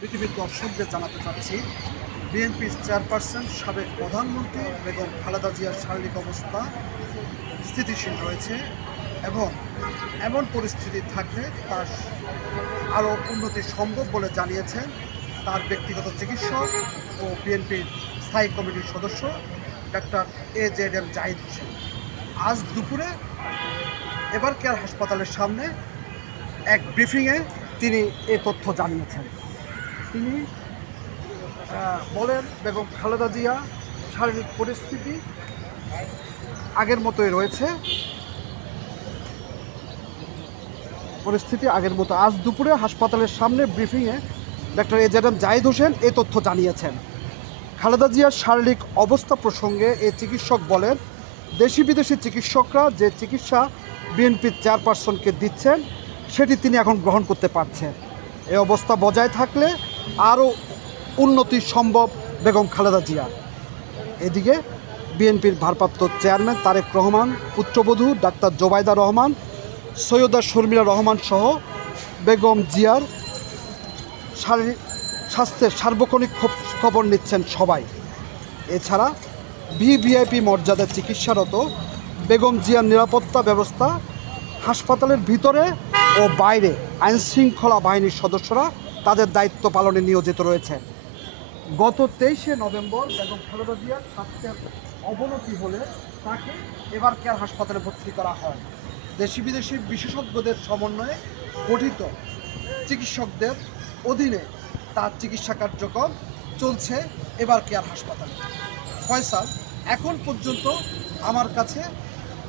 পৃথিবীর দর্শকদের জানাতে চাচ্ছি, বিএনপির চেয়ারপারসন সাবেক প্রধানমন্ত্রী বেগম খালেদা জিয়ার শারীরিক অবস্থা স্থিতিশীল রয়েছে এবং এমন পরিস্থিতি থাকলে তার আরও উন্নতি সম্ভব বলে জানিয়েছেন তার ব্যক্তিগত চিকিৎসক ও বিএনপির স্থায়ী কমিটির সদস্য ডাক্তার AJM জাহিদ হোসেন। আজ দুপুরে এবার কেয়ার হাসপাতালের সামনে এক ব্রিফিংয়ে তিনি এ তথ্য জানিয়েছেন। তিনি বলেন, বেগম খালেদা জিয়া শারীরিক পরিস্থিতি আগের মতোই রয়েছে, আগের মতো। আজ দুপুরে হাসপাতালের সামনে ব্রিফিংয়ে ডাক্তার AJM জাহিদ হোসেন এ তথ্য জানিয়েছেন। খালেদা জিয়ার শারীরিক অবস্থা প্রসঙ্গে এই চিকিৎসক বলেন, দেশি বিদেশি চিকিৎসকরা যে চিকিৎসা বিএনপির চেয়ারপারসনকে দিচ্ছেন সেটি তিনি এখন গ্রহণ করতে পারছেন। এই অবস্থা বজায় থাকলে আরও উন্নতি সম্ভব বেগম খালেদা জিয়ার। এদিকে বিএনপির ভারপ্রাপ্ত চেয়ারম্যান তারেক রহমান, পুত্রবধূ ডাক্তার জোবাইদা রহমান, সৈয়দা শর্মিলা রহমান সহ বেগম জিয়ার শারীরিক স্বাস্থ্যের সার্বক্ষণিক খবর নিচ্ছেন সবাই। এছাড়া ভিভিআইপি মর্যাদার চিকিৎসারত বেগম জিয়ার নিরাপত্তা ব্যবস্থা হাসপাতালের ভিতরে ও বাইরে আইনশৃঙ্খলা বাহিনীর সদস্যরা তাদের দায়িত্ব পালনে নিয়োজিত রয়েছেন। গত 23শে নভেম্বর বেগম খালেদা জিয়ার স্বাস্থ্যের অবনতি হলে তাকে এবার কেয়ার হাসপাতালে ভর্তি করা হয়। দেশি বিদেশি বিশেষজ্ঞদের সমন্বয়ে গঠিত চিকিৎসকদের অধীনে তার চিকিৎসা কার্যক্রম চলছে এবার কেয়ার হাসপাতালে। ফয়সাল, এখন পর্যন্ত আমার কাছে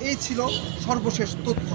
এই ছিল সর্বশেষ তথ্য।